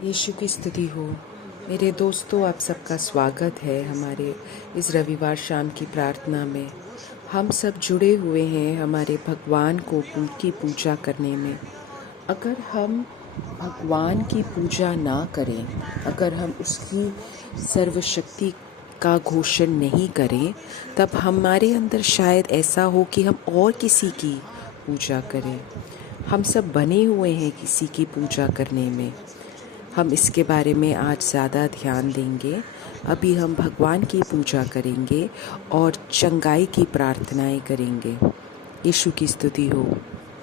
यीशु की स्तुति हो। मेरे दोस्तों, आप सबका स्वागत है हमारे इस रविवार शाम की प्रार्थना में। हम सब जुड़े हुए हैं हमारे भगवान की पूजा करने में। अगर हम भगवान की पूजा ना करें, अगर हम उसकी सर्वशक्ति का घोषण नहीं करें, तब हमारे अंदर शायद ऐसा हो कि हम और किसी की पूजा करें। हम सब बने हुए हैं किसी की पूजा करने में। हम इसके बारे में आज ज़्यादा ध्यान देंगे। अभी हम भगवान की पूजा करेंगे और चंगाई की प्रार्थनाएं करेंगे। यीशु की स्तुति हो।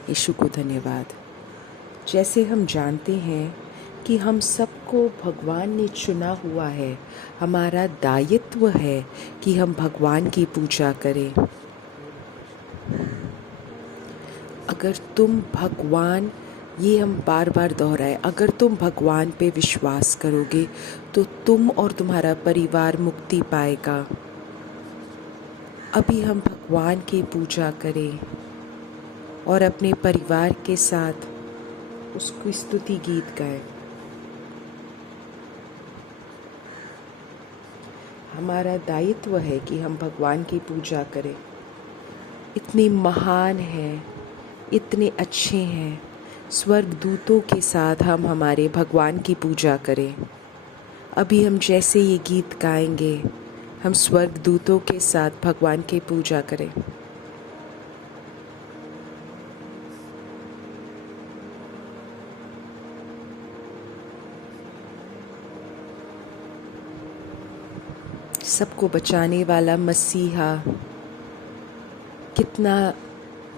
यीशु को धन्यवाद। जैसे हम जानते हैं कि हम सबको भगवान ने चुना हुआ है, हमारा दायित्व है कि हम भगवान की पूजा करें। अगर तुम भगवान, ये हम बार बार दोहराए, अगर तुम भगवान पे विश्वास करोगे तो तुम और तुम्हारा परिवार मुक्ति पाएगा। अभी हम भगवान की पूजा करें और अपने परिवार के साथ उसकी स्तुति गीत गाएं। हमारा दायित्व है कि हम भगवान की पूजा करें। इतने महान हैं, इतने अच्छे हैं। स्वर्गदूतों के साथ हम हमारे भगवान की पूजा करें। अभी हम जैसे ये गीत गाएंगे, हम स्वर्गदूतों के साथ भगवान की पूजा करें। सबको बचाने वाला मसीहा कितना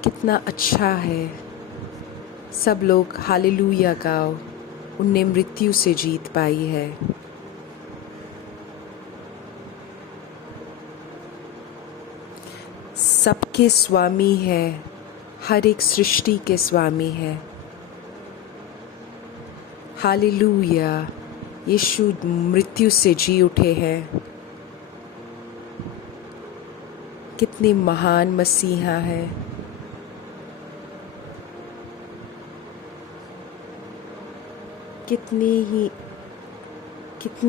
कितना अच्छा है। सब लोग हालेलुया गाओ। उनने मृत्यु से जीत पाई है। सबके स्वामी है, हर एक सृष्टि के स्वामी है। हालेलुया। यीशु मृत्यु से जी उठे हैं। कितने महान मसीहा है। कितने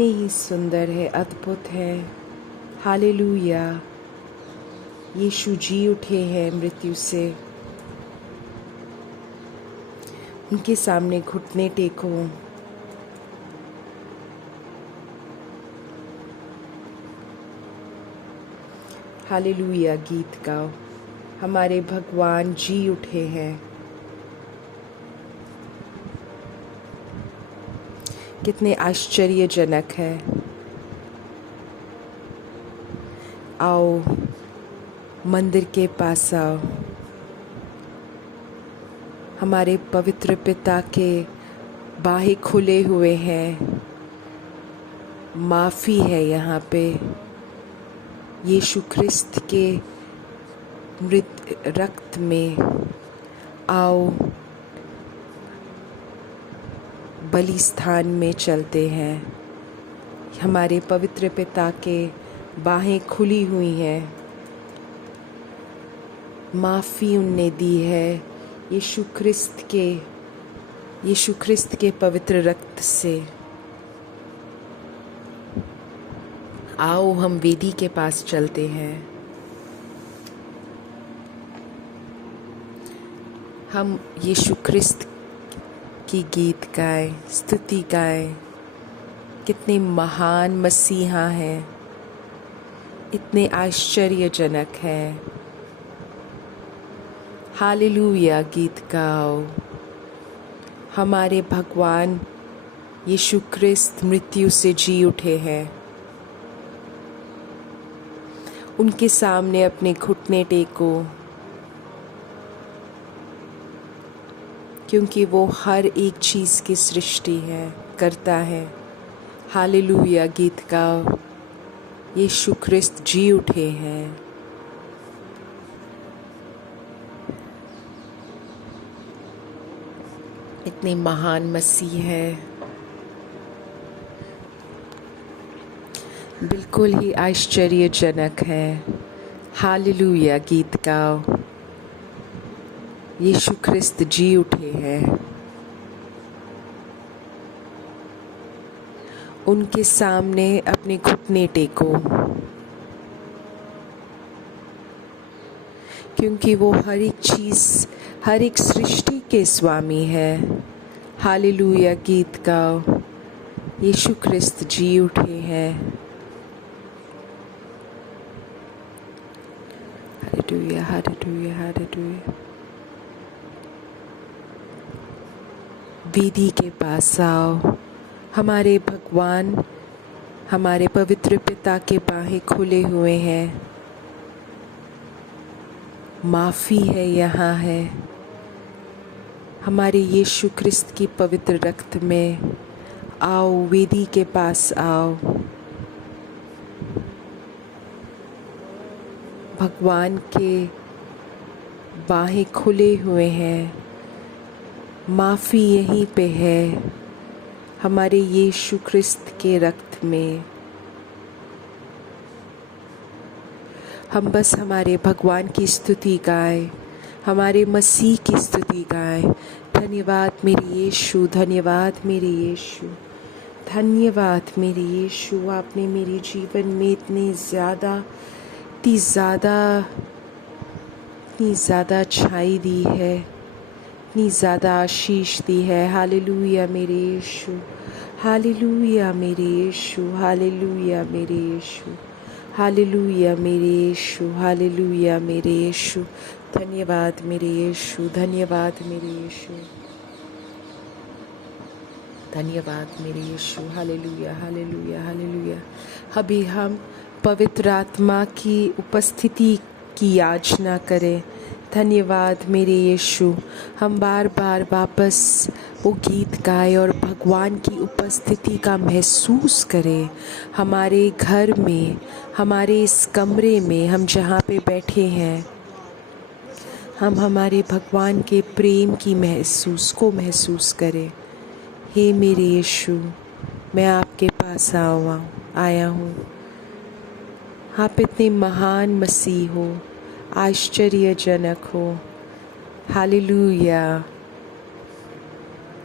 ही सुंदर है, अद्भुत है। हालेलुया। यीशु जी उठे हैं मृत्यु से। उनके सामने घुटने टेको। हालेलुया गीत गाओ। हमारे भगवान जी उठे हैं। कितने आश्चर्यजनक है। आओ मंदिर के पास आओ। हमारे पवित्र पिता के बाहें खुले हुए हैं। माफ़ी है यहाँ पे। यीशु ख्रिस्त के मृत रक्त में आओ बलि स्थान में चलते हैं। हमारे पवित्र पिता के बाहें खुली हुई हैं। माफ़ी उनने दी है यीशु ख्रिस्त के पवित्र रक्त से। आओ हम वेदी के पास चलते हैं। हम यीशु ख्रिस्त की गीत गाएं, स्तुति गाएं। कितने महान मसीहा हैं, इतने आश्चर्यजनक हैं। हालेलुया गीत गाओ। हमारे भगवान यीशु ख्रिस्त मृत्यु से जी उठे हैं। उनके सामने अपने घुटने टेको, क्योंकि वो हर एक चीज़ की सृष्टि करता है। हालेलुया गीत गाओ। यीशु ख्रिस्त जी उठे हैं। इतने महान मसीह है। बिल्कुल ही आश्चर्यजनक है। हालेलुया गीत गाओ। यीशु ख्रिस्त जी उठे हैं। उनके सामने अपने घुटने टेको, क्योंकि वो हर एक चीज़, हर एक सृष्टि के स्वामी है। हालेलुया गीत गाओ, यीशु ख्रिस्त जी उठे हैं। Hallelujah hallelujah hallelujah. वेदी के पास आओ, हमारे भगवान, हमारे पवित्र पिता के बाहें खुले हुए हैं। माफ़ी है यहाँ है, हमारे यीशु ख्रिस्त की पवित्र रक्त में। आओ, वेदी के पास आओ। भगवान के बाहें खुले हुए हैं, माफ़ी यहीं पे है, हमारे यीशु ख्रिस्त के रक्त में। हम बस हमारे भगवान की स्तुति गाएं, हमारे मसीह की स्तुति गाएं। धन्यवाद मेरे यीशु, धन्यवाद मेरे यीशु, धन्यवाद मेरे यीशु। आपने मेरे जीवन में इतनी ज़्यादा अच्छाई दी है, इतनी ज़्यादा आशीष दी है। हालेलुया मेरे यीशु, हालेलुया मेरे यीशु, हालेलुया मेरे यीशु, हालेलुया मेरे यीशु, हालेलुया मेरे यीशु। धन्यवाद मेरे यीशु, धन्यवाद मेरे यीशु, धन्यवाद मेरे यीशु। Hallelujah hallelujah hallelujah. अभी हम पवित्र आत्मा की उपस्थिति की याचना करें। धन्यवाद मेरे यीशु। हम बार बार वापस वो गीत गाएं और भगवान की उपस्थिति का महसूस करें। हमारे घर में, हमारे इस कमरे में, हम जहाँ पे बैठे हैं, हम हमारे भगवान के प्रेम की महसूस करें। हे मेरे यीशु, मैं आपके पास आया हूँ। आप इतने महान मसीह हो, आश्चर्यजनक हो। हालेलुया,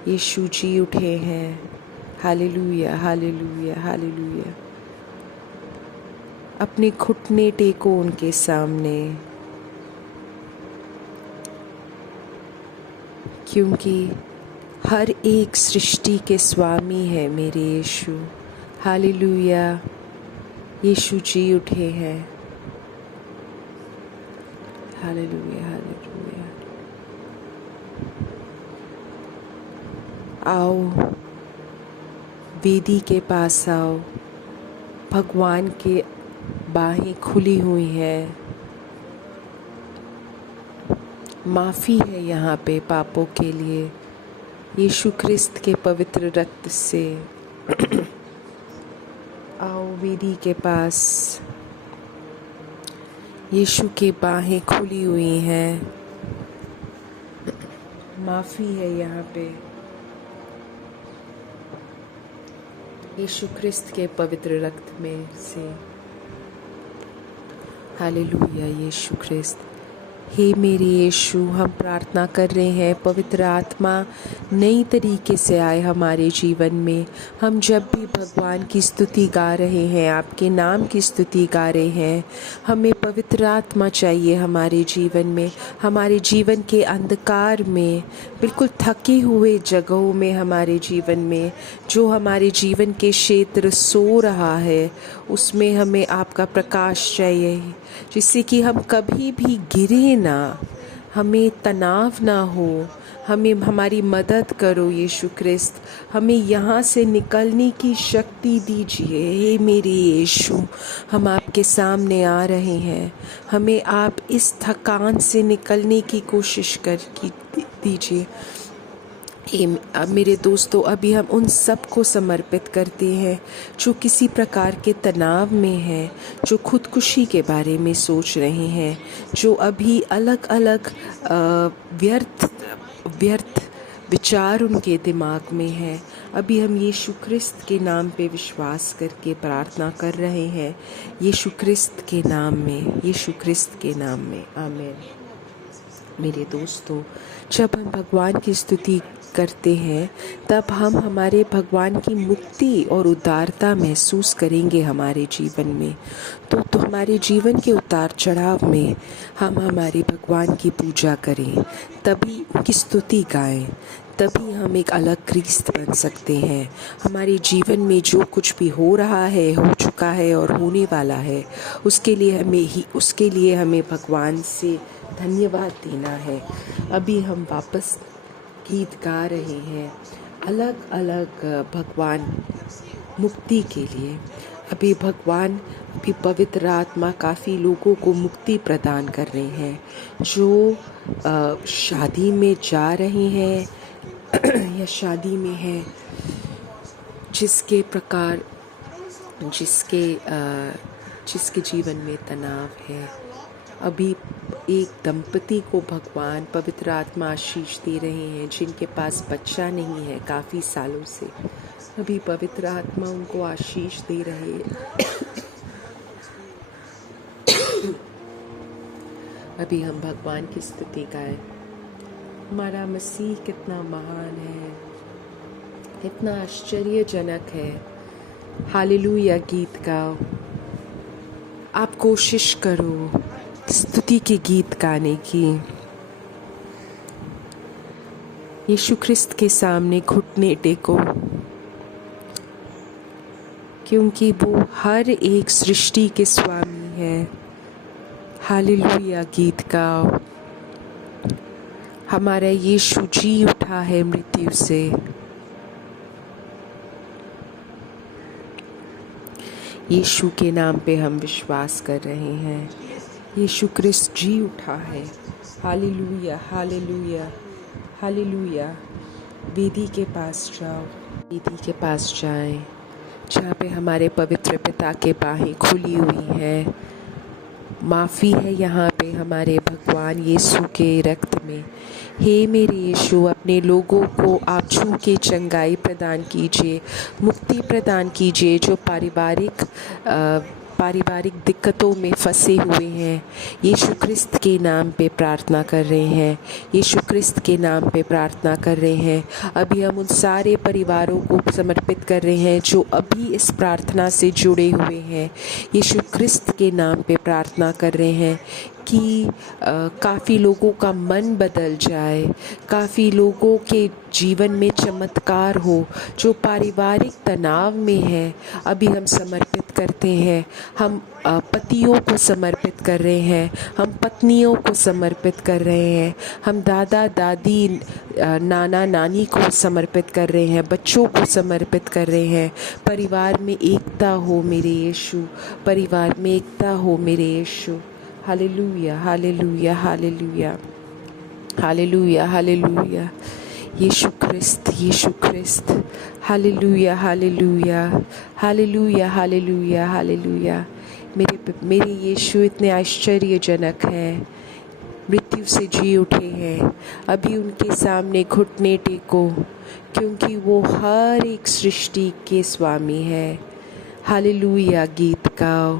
यीशु जी उठे हैं। Hallelujah hallelujah hallelujah. अपने घुटने टेको उनके सामने, क्योंकि हर एक सृष्टि के स्वामी है मेरे यीशु। हालेलुया, यीशु जी उठे हैं। Hallelujah hallelujah. आओ, वेदी के पास आओ। भगवान के बाहें खुली हुई हैं। माफ़ी है यहाँ पे पापों के लिए, यीशु ख्रिस्त के पवित्र रक्त से। आओ, वेदी के पास, यीशु की बाहें खुली हुई हैं। माफ़ी है यहाँ पे, यीशु ख्रिस्त के पवित्र रक्त में से। हालेलुया यीशु ख्रिस्त। हे मेरे यीशु, हम प्रार्थना कर रहे हैं पवित्र आत्मा नई तरीके से आए हमारे जीवन में। हम जब भी भगवान की स्तुति गा रहे हैं, आपके नाम की स्तुति गा रहे हैं, हमें पवित्र आत्मा चाहिए हमारे जीवन में। हमारे जीवन के अंधकार में, बिल्कुल थके हुए जगहों में, हमारे जीवन में जो हमारे जीवन के क्षेत्र सो रहा है, उसमें हमें आपका प्रकाश चाहिए, जिससे कि हम कभी भी गिरे ना, हमें तनाव ना हो। हमें हमारी मदद करो यीशु ख्रिस्त, हमें यहाँ से निकलने की शक्ति दीजिए। हे मेरे यीशु, हम आपके सामने आ रहे हैं, हमें आप इस थकान से निकलने की कोशिश दीजिए। मेरे दोस्तों, अभी हम उन सब को समर्पित करते हैं जो किसी प्रकार के तनाव में हैं, जो खुदकुशी के बारे में सोच रहे हैं, जो अभी अलग अलग व्यर्थ विचार उनके दिमाग में है। अभी हम यीशु ख्रिस्त के नाम पे विश्वास करके प्रार्थना कर रहे हैं, यीशु ख्रिस्त के नाम में, यीशु ख्रिस्त के नाम में। आमीन। मेरे दोस्तों, जब हम भगवान की स्तुति करते हैं तब हम हमारे भगवान की मुक्ति और उदारता महसूस करेंगे हमारे जीवन में। तो हमारे जीवन के उतार चढ़ाव में हम हमारे भगवान की पूजा करें, तभी उनकी स्तुति गाएं, तभी हम एक अलग ख्रीस्त बन सकते हैं। हमारे जीवन में जो कुछ भी हो रहा है, हो चुका है और होने वाला है, उसके लिए हमें भगवान से धन्यवाद देना है। अभी हम वापस गीत गा रहे हैं अलग अलग भगवान मुक्ति के लिए। अभी पवित्र आत्मा काफ़ी लोगों को मुक्ति प्रदान कर रहे हैं, जो शादी में जा रहे हैं या शादी में है, जिसके जीवन में तनाव है। अभी एक दंपति को भगवान पवित्र आत्मा आशीष दे रहे हैं जिनके पास बच्चा नहीं है काफ़ी सालों से। अभी पवित्र आत्मा उनको आशीष दे रहे हैं। अभी हम भगवान की स्तुति गाएं। हमारा मसीह कितना महान है, कितना आश्चर्यजनक है। हालेलुया गीत गाओ। आप कोशिश करो स्तुति के गीत गाने की। यीशु ख्रिस्त के सामने घुटने टेको, क्योंकि वो हर एक सृष्टि के स्वामी है। हालेलुया गीत गाओ। हमारा यीशु जी उठा है मृत्यु से। यीशु के नाम पे हम विश्वास कर रहे हैं। यीशु क्रिस्त जी उठा है। Hallelujah hallelujah hallelujah. वेदी के पास जाओ, वेदी के पास जाएं, जहाँ पे हमारे पवित्र पिता के बाहें खुली हुई हैं। माफ़ी है यहाँ पे हमारे भगवान यीशु के रक्त में। हे मेरे यीशु, अपने लोगों को आप छू के चंगाई प्रदान कीजिए, मुक्ति प्रदान कीजिए, जो पारिवारिक दिक्कतों में फंसे हुए हैं। यीशु क्रिस्त के नाम पे प्रार्थना कर रहे हैं। यीशु क्रिस्त के नाम पे प्रार्थना कर रहे हैं। अभी हम उन सारे परिवारों को समर्पित कर रहे हैं जो अभी इस प्रार्थना से जुड़े हुए हैं। यीशु क्रिस्त के नाम पे प्रार्थना कर रहे हैं कि काफ़ी लोगों का मन बदल जाए, काफ़ी लोगों के जीवन में चमत्कार हो, जो पारिवारिक तनाव में है। अभी हम समर्पित करते हैं। हम पतियों को समर्पित कर रहे हैं, हम पत्नियों को समर्पित कर रहे हैं, हम दादा दादी नाना नानी को समर्पित कर रहे हैं, बच्चों को समर्पित कर रहे हैं। परिवार में एकता हो मेरे यीशु, परिवार में एकता हो मेरे यीशु। Hallelujah hallelujah hallelujah hallelujah hallelujah. यीशु क्रिस्त। Hallelujah hallelujah hallelujah hallelujah hallelujah. मेरे यीशु इतने आश्चर्यजनक हैं, मृत्यु से जी उठे हैं। अभी उनके सामने घुटने टेको, क्योंकि वो हर एक सृष्टि के स्वामी है। हालेलुया गीत गाओ।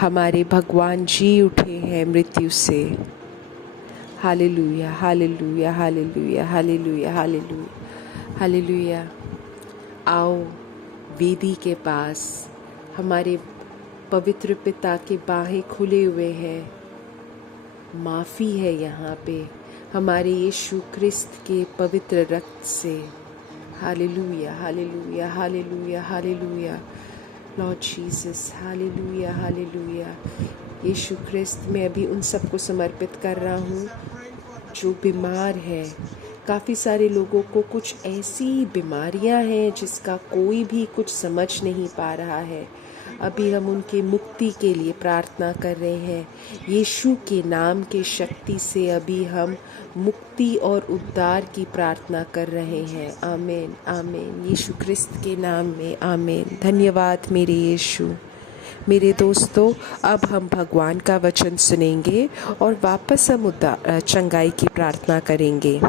हमारे भगवान जी उठे हैं मृत्यु से। Hallelujah hallelujah hallelujah hallelujah hallelujah hallelujah. आओ वेदी के पास, हमारे पवित्र पिता के बाहें खुले हुए हैं। माफ़ी है यहाँ पे हमारे यीशु क्रिस्त के पवित्र रक्त से। Hallelujah hallelujah hallelujah hallelujah. Lord Jesus, hallelujah hallelujah. यीशु क्रिस्त, मैं अभी उन सबको समर्पित कर रहा हूँ जो बीमार है। काफ़ी सारे लोगों को कुछ ऐसी बीमारियाँ हैं जिसका कोई भी कुछ समझ नहीं पा रहा है। अभी हम उनके मुक्ति के लिए प्रार्थना कर रहे हैं। यीशु के नाम के शक्ति से अभी हम मुक्ति और उद्धार की प्रार्थना कर रहे हैं। आमीन आमीन। यीशु क्रिस्त के नाम में आमीन। धन्यवाद मेरे यीशु। मेरे दोस्तों, अब हम भगवान का वचन सुनेंगे और वापस हम चंगाई की प्रार्थना करेंगे।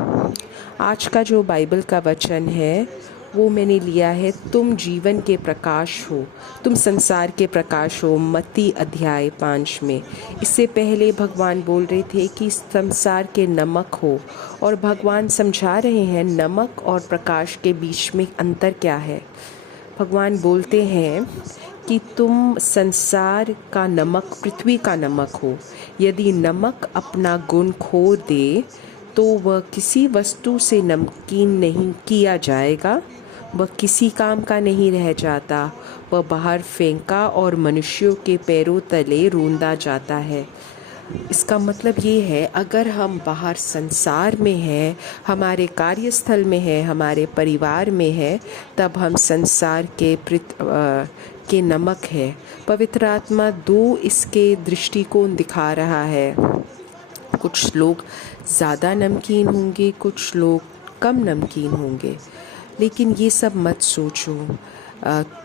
आज का जो बाइबल का वचन है वो मैंने लिया है, तुम जीवन के प्रकाश हो, तुम संसार के प्रकाश हो, मत्ती अध्याय 5 में। इससे पहले भगवान बोल रहे थे कि संसार के नमक हो, और भगवान समझा रहे हैं नमक और प्रकाश के बीच में अंतर क्या है। भगवान बोलते हैं कि तुम संसार का नमक, पृथ्वी का नमक हो। यदि नमक अपना गुण खो दे तो वह किसी वस्तु से नमकीन नहीं किया जाएगा, वह किसी काम का नहीं रह जाता, वह बाहर फेंका और मनुष्यों के पैरों तले रौंदा जाता है। इसका मतलब ये है, अगर हम बाहर संसार में हैं, हमारे कार्यस्थल में हैं, हमारे परिवार में हैं, तब हम संसार के नमक है। पवित्र आत्मा 2 इसके दृष्टिकोण दिखा रहा है। कुछ लोग ज़्यादा नमकीन होंगे, कुछ लोग कम नमकीन होंगे, लेकिन ये सब मत सोचो।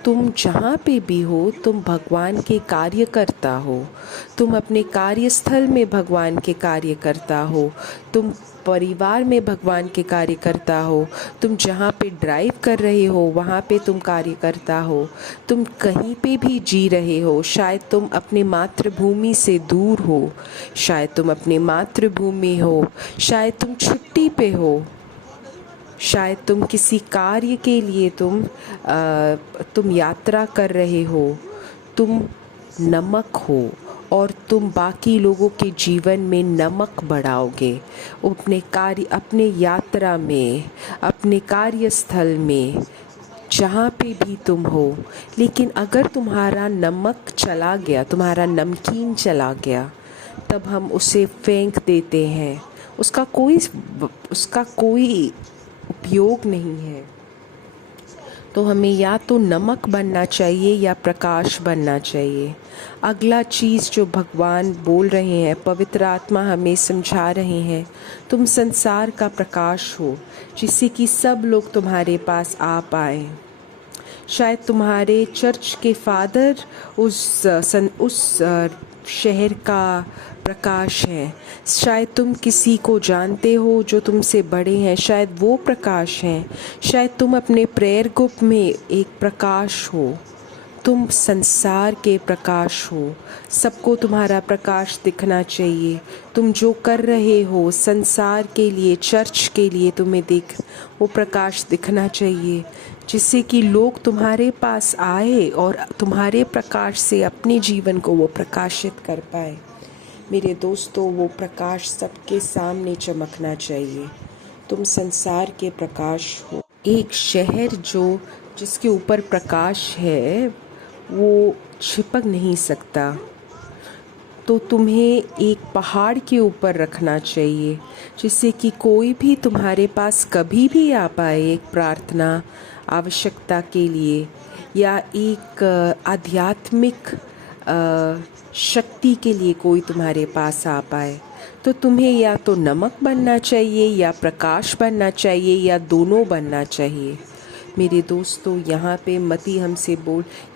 तुम जहाँ पे भी हो, तुम भगवान के कार्यकर्ता हो। तुम अपने कार्यस्थल में भगवान के कार्यकर्ता हो, तुम परिवार में भगवान के कार्यकर्ता हो, तुम जहाँ पे ड्राइव कर रहे हो वहाँ पे तुम कार्यकर्ता हो, तुम कहीं पे भी जी रहे हो, शायद तुम अपने मातृभूमि से दूर हो, शायद तुम अपने मातृभूमि हो, शायद तुम छुट्टी पे हो, शायद तुम किसी कार्य के लिए तुम यात्रा कर रहे हो, तुम नमक हो और तुम बाकी लोगों के जीवन में नमक बढ़ाओगे। अपने यात्रा में, अपने कार्यस्थल में, जहाँ पे भी तुम हो। लेकिन अगर तुम्हारा नमक चला गया, तुम्हारा नमकीन चला गया, तब हम उसे फेंक देते हैं। उसका कोई उपयोग नहीं है। तो हमें या तो नमक बनना चाहिए या प्रकाश बनना चाहिए। अगला चीज़ जो भगवान बोल रहे हैं, पवित्र आत्मा हमें समझा रहे हैं, तुम संसार का प्रकाश हो, जिससे कि सब लोग तुम्हारे पास आ पाए। शायद तुम्हारे चर्च के फादर उस शहर का प्रकाश है, शायद तुम किसी को जानते हो जो तुमसे बड़े हैं, शायद वो प्रकाश हैं, शायद तुम अपने प्रेयर ग्रुप में एक प्रकाश हो, तुम संसार के प्रकाश हो। सबको तुम्हारा प्रकाश दिखना चाहिए। तुम जो कर रहे हो संसार के लिए, चर्च के लिए, तुम्हें वो प्रकाश दिखना चाहिए, जिससे कि लोग तुम्हारे पास आए और तुम्हारे प्रकाश से अपने जीवन को वो प्रकाशित कर पाए। मेरे दोस्तों, वो प्रकाश सबके सामने चमकना चाहिए। तुम संसार के प्रकाश हो। एक शहर जिसके ऊपर प्रकाश है वो छिपक नहीं सकता, तो तुम्हें एक पहाड़ के ऊपर रखना चाहिए, जिससे कि कोई भी तुम्हारे पास कभी भी आ पाए, एक प्रार्थना आवश्यकता के लिए या एक आध्यात्मिक शक्ति के लिए कोई तुम्हारे पास आ पाए। तो तुम्हें या तो नमक बनना चाहिए या प्रकाश बनना चाहिए या दोनों बनना चाहिए। मेरे दोस्तों, यहाँ पे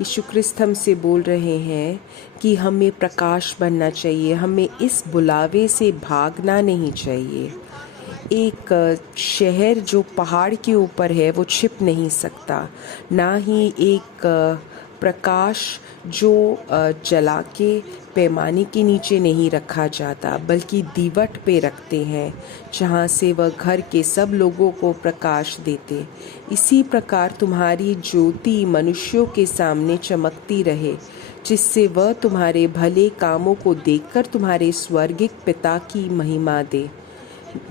यीशु ख्रिस्त हमसे बोल रहे हैं कि हमें प्रकाश बनना चाहिए, हमें इस बुलावे से भागना नहीं चाहिए। एक शहर जो पहाड़ के ऊपर है वो छिप नहीं सकता, ना ही एक प्रकाश जो जला के पैमाने के नीचे नहीं रखा जाता, बल्कि दीवट पे रखते हैं, जहाँ से वह घर के सब लोगों को प्रकाश देते। इसी प्रकार तुम्हारी ज्योति मनुष्यों के सामने चमकती रहे, जिससे वह तुम्हारे भले कामों को देखकर तुम्हारे स्वर्गिक पिता की महिमा दे।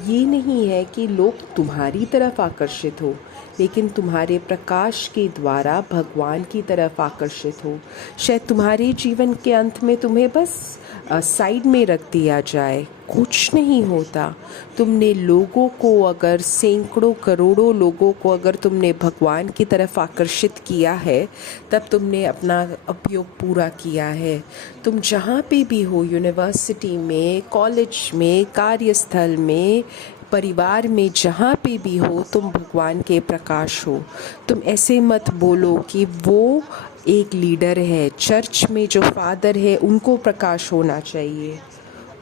ये नहीं है कि लोग तुम्हारी तरफ आकर्षित हो, लेकिन तुम्हारे प्रकाश के द्वारा भगवान की तरफ आकर्षित हो। शायद तुम्हारे जीवन के अंत में तुम्हें बस साइड में रख दिया जाए, कुछ नहीं होता। तुमने लोगों को अगर सैकड़ों करोड़ों लोगों को अगर तुमने भगवान की तरफ आकर्षित किया है, तब तुमने अपना उपयोग पूरा किया है। तुम जहाँ पे भी हो, यूनिवर्सिटी में, कॉलेज में, कार्यस्थल में, परिवार में, जहाँ पे भी हो, तुम भगवान के प्रकाश हो। तुम ऐसे मत बोलो कि वो एक लीडर है, चर्च में जो फादर है उनको प्रकाश होना चाहिए,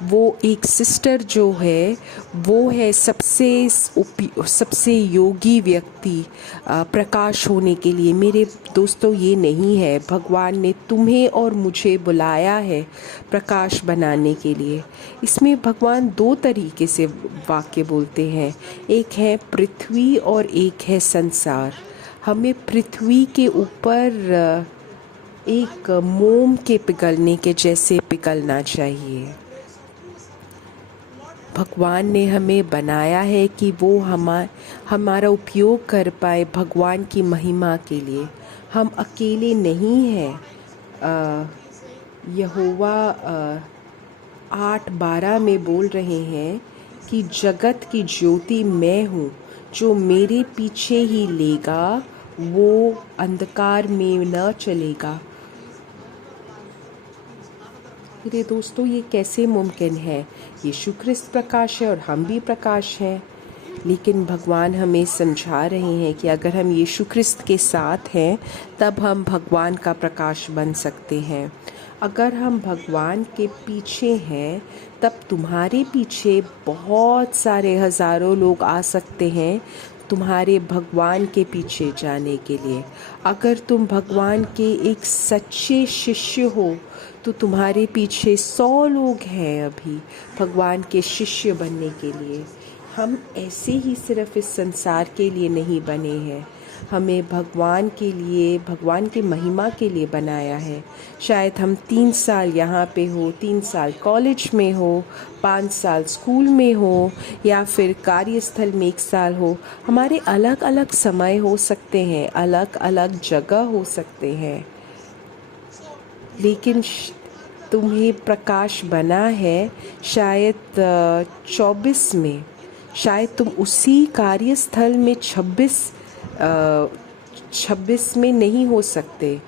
वो एक सिस्टर जो है वो है सबसे योगी व्यक्ति प्रकाश होने के लिए। मेरे दोस्तों, ये नहीं है। भगवान ने तुम्हें और मुझे बुलाया है प्रकाश बनाने के लिए। इसमें भगवान दो तरीके से वाक्य बोलते हैं, एक है पृथ्वी और एक है संसार। हमें पृथ्वी के ऊपर एक मोम के पिघलने के जैसे पिघलना चाहिए। भगवान ने हमें बनाया है कि वो हमारा उपयोग कर पाए भगवान की महिमा के लिए। हम अकेले नहीं हैं। यहोवा 8:12 में बोल रहे हैं कि जगत की ज्योति मैं हूँ, जो मेरे पीछे ही लेगा वो अंधकार में न चलेगा। मेरे दोस्तों, ये कैसे मुमकिन है? यीशु ख्रिस्त प्रकाश है और हम भी प्रकाश हैं। लेकिन भगवान हमें समझा रहे हैं कि अगर हम यीशु ख्रिस्त के साथ हैं तब हम भगवान का प्रकाश बन सकते हैं। अगर हम भगवान के पीछे हैं तब तुम्हारे पीछे बहुत सारे हज़ारों लोग आ सकते हैं तुम्हारे भगवान के पीछे जाने के लिए। अगर तुम भगवान के एक सच्चे शिष्य हो तो तुम्हारे पीछे 100 लोग हैं अभी भगवान के शिष्य बनने के लिए। हम ऐसे ही सिर्फ इस संसार के लिए नहीं बने हैं, हमें भगवान के लिए, भगवान की महिमा के लिए बनाया है। शायद हम 3 साल यहाँ पे हो, 3 साल कॉलेज में हो, 5 साल स्कूल में हो, या फिर कार्यस्थल में 1 साल हो। हमारे अलग अलग समय हो सकते हैं, अलग अलग जगह हो सकते हैं, लेकिन तुम्हें प्रकाश बना है शायद 24 में। शायद तुम उसी कार्यस्थल में 26 में नहीं हो सकते,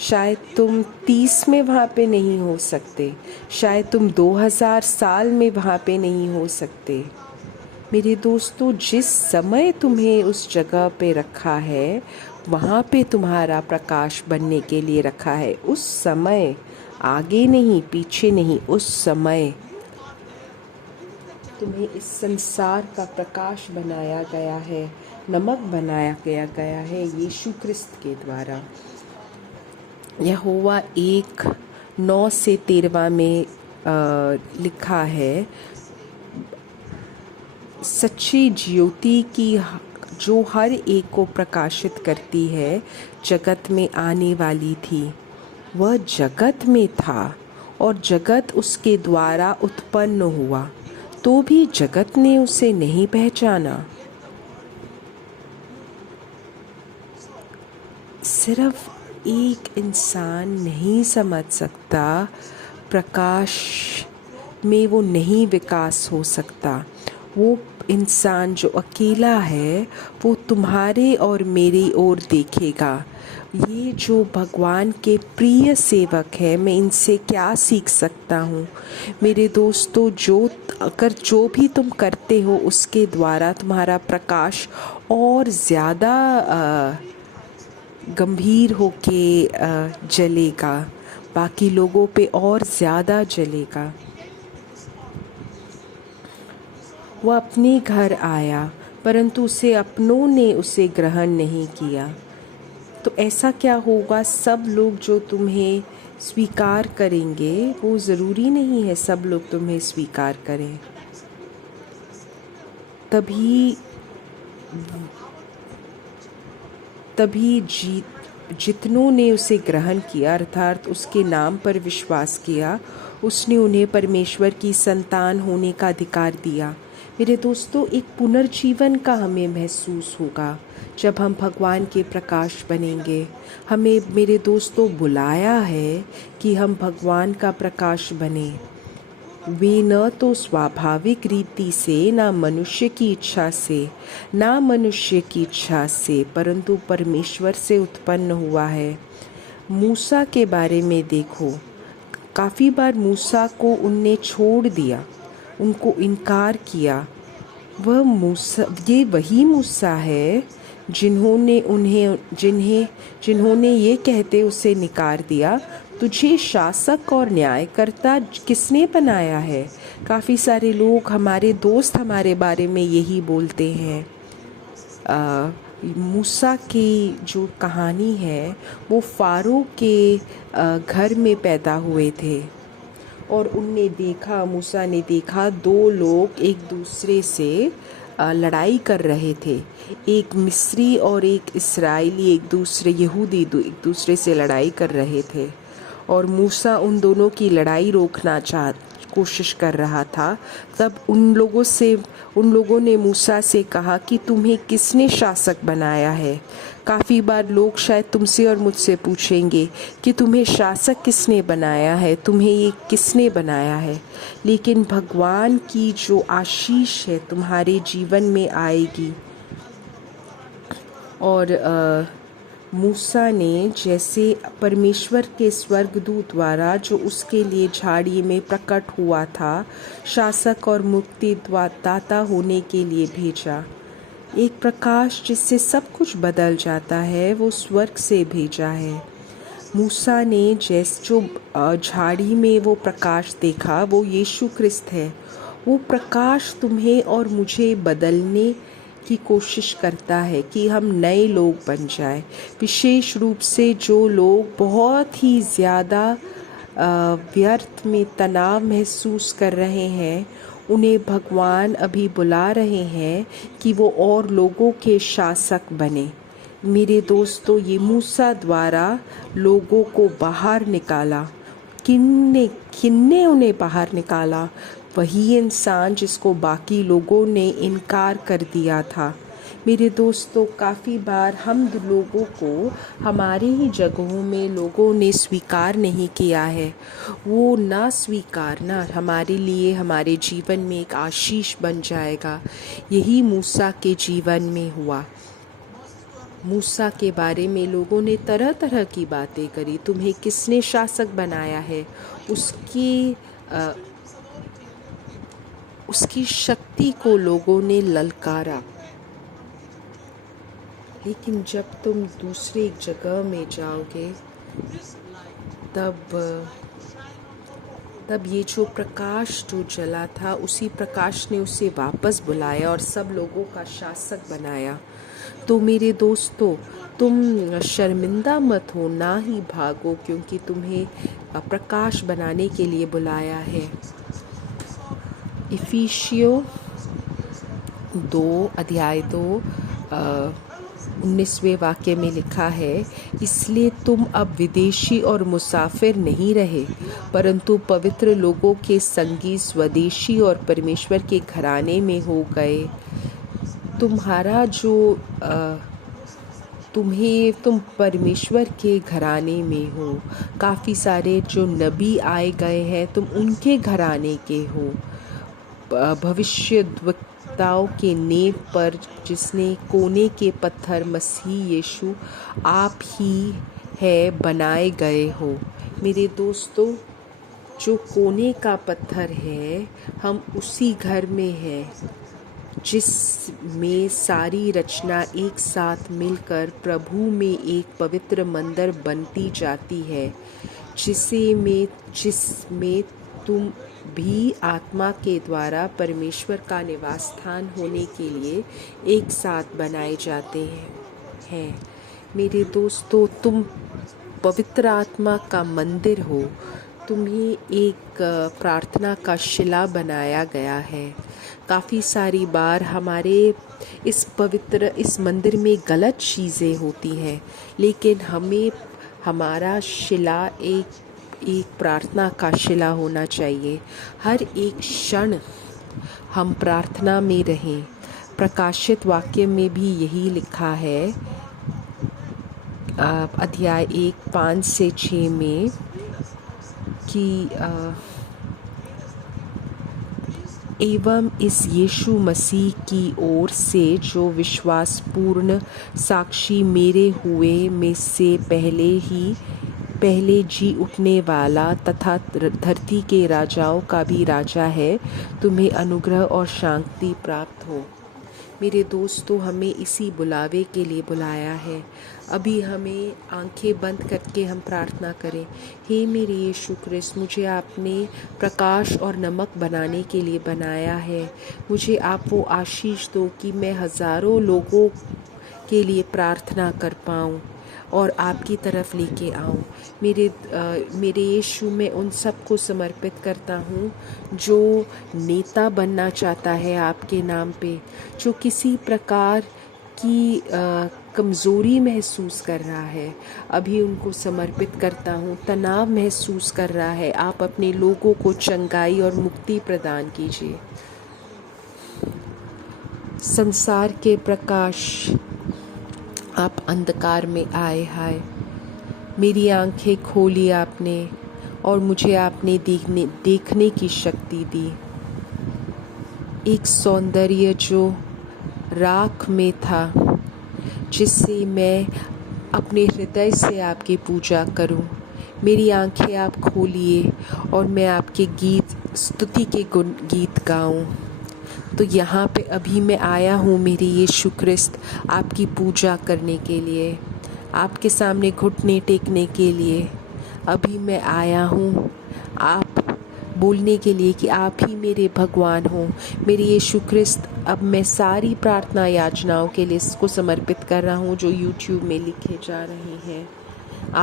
शायद तुम 30 में वहाँ पे नहीं हो सकते, शायद तुम 2000 साल में वहाँ पे नहीं हो सकते। मेरे दोस्तों, जिस समय तुम्हें उस जगह पे रखा है वहाँ पे तुम्हारा प्रकाश बनने के लिए रखा है। उस समय, आगे नहीं, पीछे नहीं, उस समय तुम्हें इस संसार का प्रकाश बनाया गया है, नमक बनाया गया है यीशु ख्रिस्त के द्वारा। यहोवा 1:9-13 में लिखा है, सच्ची ज्योति की जो हर एक को प्रकाशित करती है जगत में आने वाली थी। वह जगत में था और जगत उसके द्वारा उत्पन्न हुआ, तो भी जगत ने उसे नहीं पहचाना। सिर्फ एक इंसान नहीं समझ सकता, प्रकाश में वो नहीं विकास हो सकता। वो इंसान जो अकेला है वो तुम्हारे और मेरी ओर देखेगा। ये जो भगवान के प्रिय सेवक है, मैं इनसे क्या सीख सकता हूँ? मेरे दोस्तों, अगर जो भी तुम करते हो उसके द्वारा तुम्हारा प्रकाश और ज़्यादा गंभीर होके जलेगा, बाकी लोगों पे और ज़्यादा जलेगा। वह अपने घर आया परंतु उसे अपनों ने उसे ग्रहण नहीं किया। तो ऐसा क्या होगा? सब लोग जो तुम्हें स्वीकार करेंगे, वो ज़रूरी नहीं है सब लोग तुम्हें स्वीकार करें। तभी जितनों ने उसे ग्रहण किया, अर्थात उसके नाम पर विश्वास किया, उसने उन्हें परमेश्वर की संतान होने का अधिकार दिया। मेरे दोस्तों, एक पुनर्जीवन का हमें महसूस होगा जब हम भगवान के प्रकाश बनेंगे। हमें, मेरे दोस्तों, बुलाया है कि हम भगवान का प्रकाश बने। वे न तो स्वाभाविक रीति से, ना मनुष्य की इच्छा से, परंतु परमेश्वर से उत्पन्न हुआ है। मूसा के बारे में देखो, काफ़ी बार मूसा को उनने छोड़ दिया, उनको इनकार किया। ये वही मूसा है जिन्होंने ये कहते उसे निकार दिया, तुझे शासक और न्यायकर्ता किसने बनाया है? काफ़ी सारे लोग, हमारे दोस्त हमारे बारे में यही बोलते हैं। मूसा की जो कहानी है वो फ़ारो के घर में पैदा हुए थे और मूसा ने देखा दो लोग एक दूसरे से लड़ाई कर रहे थे। एक मिस्री और एक इस्राएली यहूदी एक दूसरे से लड़ाई कर रहे थे और मूसा उन दोनों की लड़ाई रोकना कोशिश कर रहा था। तब उन लोगों ने मूसा से कहा कि तुम्हें किसने शासक बनाया है? काफ़ी बार लोग शायद तुमसे और मुझसे पूछेंगे कि तुम्हें शासक किसने बनाया है, तुम्हें ये किसने बनाया है। लेकिन भगवान की जो आशीष है तुम्हारे जीवन में आएगी। और मूसा ने जैसे परमेश्वर के स्वर्गदूत द्वारा जो उसके लिए झाड़ी में प्रकट हुआ था, शासक और मुक्तिदाता होने के लिए भेजा। एक प्रकाश जिससे सब कुछ बदल जाता है, वो स्वर्ग से भेजा है। मूसा ने जो झाड़ी में वो प्रकाश देखा, वो यीशु ख्रिस्त है। वो प्रकाश तुम्हें और मुझे बदलने की कोशिश करता है कि हम नए लोग बन जाए। विशेष रूप से जो लोग बहुत ही ज़्यादा व्यर्थ में तनाव महसूस कर रहे हैं, उन्हें भगवान अभी बुला रहे हैं कि वो और लोगों के शासक बने। मेरे दोस्तों, ये मूसा द्वारा लोगों को बाहर निकाला। किन्ने उन्हें बाहर निकाला? वही इंसान जिसको बाकी लोगों ने इनकार कर दिया था। मेरे दोस्तों, काफ़ी बार हम लोगों को हमारे ही जगहों में लोगों ने स्वीकार नहीं किया है। वो ना स्वीकारना हमारे लिए हमारे जीवन में एक आशीष बन जाएगा। यही मूसा के जीवन में हुआ। मूसा के बारे में लोगों ने तरह तरह की बातें करी। तुम्हें किसने शासक बनाया है? उसकी शक्ति को लोगों ने ललकारा। लेकिन जब तुम दूसरी एक जगह में जाओगे, तब ये जो प्रकाश जो जला था, उसी प्रकाश ने उसे वापस बुलाया और सब लोगों का शासक बनाया। तो मेरे दोस्तों, तुम शर्मिंदा मत हो, ना ही भागो, क्योंकि तुम्हें प्रकाश बनाने के लिए बुलाया है। इफिसियों 2 अध्याय 2 19वें वाक्य में लिखा है, इसलिए तुम अब विदेशी और मुसाफिर नहीं रहे, परंतु पवित्र लोगों के संगी, स्वदेशी और परमेश्वर के घराने में हो गए। तुम्हारा जो तुम परमेश्वर के घराने में हो। काफ़ी सारे जो नबी आए गए हैं, तुम उनके घराने के हो। भविष्यद्वक्ताओं के नींव पर जिसने कोने के पत्थर मसीह यीशु आप ही है बनाए गए हो। मेरे दोस्तों, जो कोने का पत्थर है, हम उसी घर में हैं जिसमें सारी रचना एक साथ मिलकर प्रभु में एक पवित्र मंदिर बनती जाती है, जिसमें तुम भी आत्मा के द्वारा परमेश्वर का निवास स्थान होने के लिए एक साथ बनाए जाते हैं। मेरे दोस्तों, तुम पवित्र आत्मा का मंदिर हो। तुम्हें एक प्रार्थना का शिला बनाया गया है। काफ़ी सारी बार हमारे इस मंदिर में गलत चीज़ें होती हैं, लेकिन हमें हमारा शिला एक प्रार्थना का शिला होना चाहिए। हर एक क्षण हम प्रार्थना में रहें। प्रकाशित वाक्य में भी यही लिखा है, अध्याय 1 5 से 6 में कि एवं इस यीशु मसीह की ओर से जो विश्वासपूर्ण साक्षी मेरे हुए में से पहले जी उठने वाला तथा धरती के राजाओं का भी राजा है, तुम्हें अनुग्रह और शांति प्राप्त हो। मेरे दोस्तों, हमें इसी बुलावे के लिए बुलाया है। अभी हमें आंखें बंद करके हम प्रार्थना करें। हे मेरे यीशु क्रिस्त, मुझे आपने प्रकाश और नमक बनाने के लिए बनाया है। मुझे आप वो आशीष दो कि मैं हज़ारों लोगों के लिए प्रार्थना कर पाऊँ और आपकी तरफ लेके आऊँ। मेरे यीशु, मैं उन सबको समर्पित करता हूँ जो नेता बनना चाहता है आपके नाम पे, जो किसी प्रकार की कमज़ोरी महसूस कर रहा है, अभी उनको समर्पित करता हूँ। तनाव महसूस कर रहा है, आप अपने लोगों को चंगाई और मुक्ति प्रदान कीजिए। संसार के प्रकाश, आप अंधकार में आए। हाय, मेरी आंखें खोली आपने और मुझे आपने देखने की शक्ति दी। एक सौंदर्य जो राख में था, जिससे मैं अपने हृदय से आपकी पूजा करूं। मेरी आंखें आप खोलिए और मैं आपके गीत, स्तुति के गुण गीत गाऊं। तो यहाँ पे अभी मैं आया हूँ मेरे यीशु क्रिस्त, आपकी पूजा करने के लिए, आपके सामने घुटने टेकने के लिए। अभी मैं आया हूँ आप बोलने के लिए कि आप ही मेरे भगवान हो। मेरे यीशु क्रिस्त, अब मैं सारी प्रार्थना याचनाओं के लिए इसको समर्पित कर रहा हूँ जो यूट्यूब में लिखे जा रहे हैं।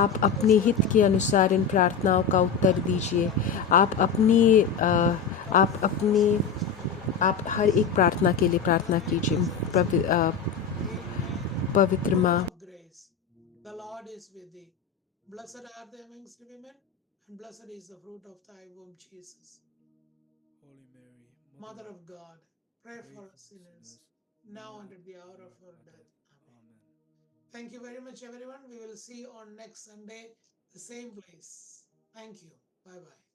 आप अपने हित के अनुसार इन प्रार्थनाओं का उत्तर दीजिए। आप आप हर एक प्रार्थना के लिए प्रार्थना कीजिए। पवित्र माँ, of grace. The Lord is with thee. Blessed art thou amongst women, and blessed is the fruit of thy womb, Jesus. Holy Mary, Mother Mother of of God, pray pray for for us us sinners, sinners, now now and at the and hour at of our our death. death. Amen. Amen. Thank you very much, everyone. We will see you on next Sunday, the same place. Thank you. Bye bye.